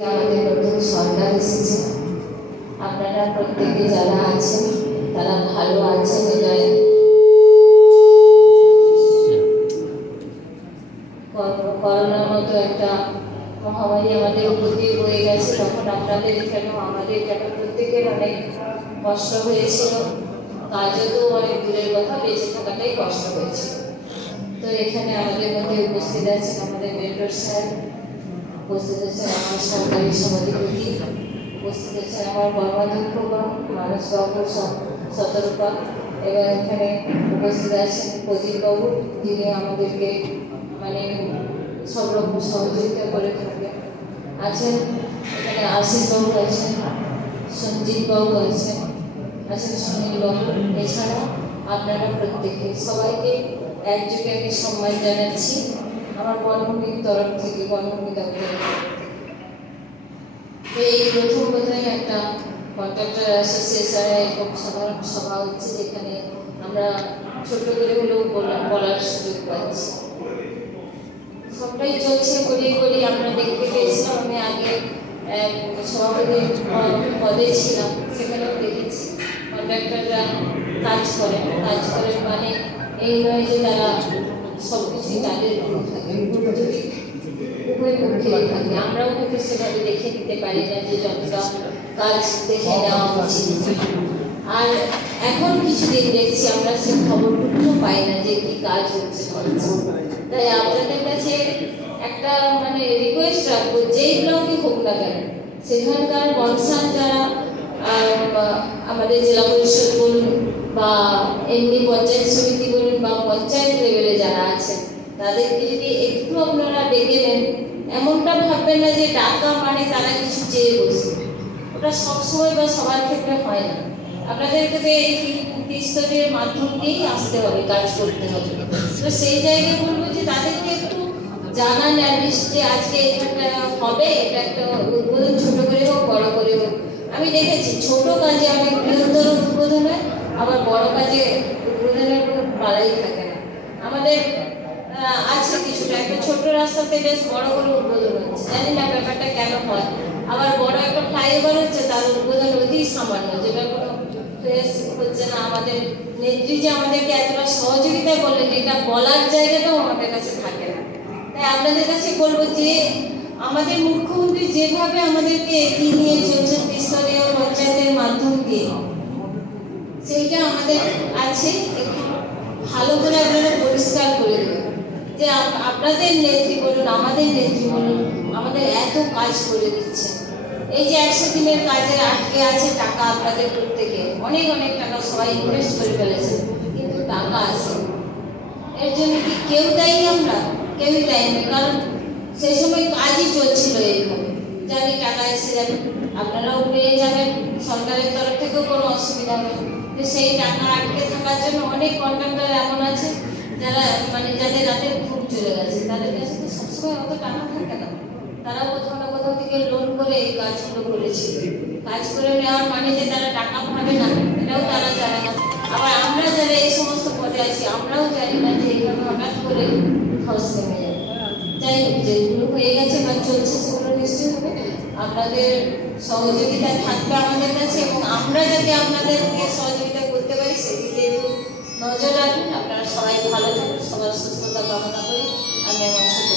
আমাদের নতুন সরকার এসেছে, আপনারা প্রত্যেকে যারা আছেন তারা ভালো আছেন। এটাই করোনার মতো একটা মহামারী আমাদের উপর দিয়ে বয়ে গেছে, তখন আপনাদের কেন আমাদের কেন প্রত্যেকের অনেক কষ্ট হয়েছিল। কাজও তো অনেক দূরের কথা, বেঁচে থাকাটাই কষ্ট হয়েছিল। তো এখানে আমাদের মধ্যে উপস্থিত আছেন আমাদের মেন্টর স্যার, উপস্থিত আছেন আমার সরকারি সভাধিপতি, উপস্থিত আছেন আমার কর্মাধ্যক্ষগণ মানসবাবু সতর্কা, এবং এখানে উপস্থিত আছেন প্রদীপবাবু, যিনি আমাদেরকে সব রকম সহযোগিতা করে থাকেন। আছেন এখানে আশিসবাবু আছেন, সঞ্জিতবাবু আছেন, সুনীলবাবু। এছাড়া আপনারা প্রত্যেকে সবাইকে একযোগে আমি সম্মান জানাচ্ছি আমার বনভূমির তরফ থেকে, বনভূমি দপ্তরের তরফ থেকে। তো এই প্রথম বোধহয় একটা কন্ট্রাক্টর অ্যাসোসিয়েশনের এরকম সাধারণ সভা হচ্ছে, যেখানে আমরা ছোট করে হলেও বলার সুযোগ পাচ্ছি। সবটাই চলছে করিয়ে আমরা দেখতে পেয়েছিলাম। আমি আগে সভাপতির পদে ছিলাম, সেখানেও দেখেছি কন্ট্রাক্টররা কাজ করেন মানে এই নয় যে তারা সব কিছুই তাদের থাকে, উভয় পক্ষেই থাকে। আমরাও কিন্তু সেভাবে দেখে দিতে পারি না যে যতটা কাজ দেখে নেওয়া উচিত। আর এখন কিছুদিন দেখছি আমরা সে খবরটুকুও পাই না যে কি কাজ হচ্ছে। তাই আপনাদের কাছে একটা রিকোয়েস্ট রাখবো, যেই ব্লকে হোক না কেন সেখানকার কনসার্ন যারা আমাদের জেলা পরিষদ বলুন বা এমনি পঞ্চায়েত সমিতি বলুন বা পঞ্চায়েত লেভেলে যারা আছেন, তাদেরকে যদি একটু আপনারা ডেকে নেন, এমনটা ভাববেন না যে টাকা মানে তারা কিছু চেয়ে বসে। ওটা সবসময় বা সবার ক্ষেত্রে হয় না। আপনাদেরকে তো এই ত্রিস্তরের মাধ্যম দিয়েই আসতে হবে, কাজ করতে হবে। তো সেই জায়গায় বলবো যে তাদেরকে একটু জানান অ্যাটলিস্ট যে আজকে এখানটা হবে, এটা একটা উদ্বোধন, ছোট করে হোক বড় করে হোক। আমি দেখেছি ছোট কাজে অনেক বৃহত্তর উদ্বোধন হয়, আবার বড় কাজে উদ্বোধনের কোনো পালাই থাকে না। আমাদের আছে কিছুটা, একটা ছোট রাস্তাতে বেশ বড় করে উদ্বোধন হচ্ছে, জানি না ব্যাপারটা কেন হয়। আবার বড় একটা ফ্লাইওভার হচ্ছে, তার উদ্বোধন অতি সামান্য, যেটা কোনো ফ্রেশ হচ্ছে না। আমাদের নেত্রী যে আমাদেরকে এতটা সহযোগিতা করলেন, এটা বলার জায়গাটাও আমাদের কাছে থাকে না। তাই আপনাদের কাছে বলবো যে আমাদের মুখ্যমন্ত্রী যেভাবে আমাদেরকে এগিয়ে নিয়ে চলছেন ত্রিস্তরীয় পঞ্চায়েতের মাধ্যম দিয়ে, সেইটা আমাদের আছে। একটু ভালো করে আপনারা পরিষ্কার করে দেবেন যে আপনাদের নেত্রী বলুন, আমাদের নেত্রী বলুন, আমাদের এত কাজ করে দিচ্ছে। এই যে 100 দিনের কাজের আটকে আছে টাকা, আপনাদের প্রত্যেকে অনেক টাকা সবাই ইনভেস্ট করে ফেলেছে, কিন্তু টাকা আসে। এর জন্য কি কেউ দায়ী? আমরা কেউই দায়ী নই, কারণ সেই সময় কাজই চলছিল এইভাবে। জানি টাকা এসে যাবে, আপনারাও পেয়ে যাবেন, সরকারের তরফ থেকেও কোনো অসুবিধা নেই। তো সেই টাকা আটকে থাকার জন্য অনেক কন্ট্রাক্টর এমন আছে যারা যাদের রাতে ঘুম চলে গেছে, তাদের কাছে তো সবসময় অত টাকা থাকে না। তারা কোথাও না কোথাও থেকে লোন করে এই কাজগুলো করেছে। কাজ করে নেওয়ার মানে যে তারা টাকা পাবে না, এটাও তারা জানে না। আবার আমরা যারা এই সমস্ত পদে আছি, আমরাও জানি না যে এইভাবে হঠাৎ করে ধস নেমে যাবে। যাই হোক, যেগুলো হয়ে গেছে বা চলছে সেগুলো নিশ্চয়ই হবে। আপনাদের সহযোগিতা থাকবে আমাদের কাছে, এবং আমরা যাতে আপনাদেরকে সহযোগিতা করতে পারি সেদিকে একটু নজর রাখবেন। আপনারা সবাই ভালো থাকুন, সবার সুস্থতা কামনা করি। আমি আমার ছোট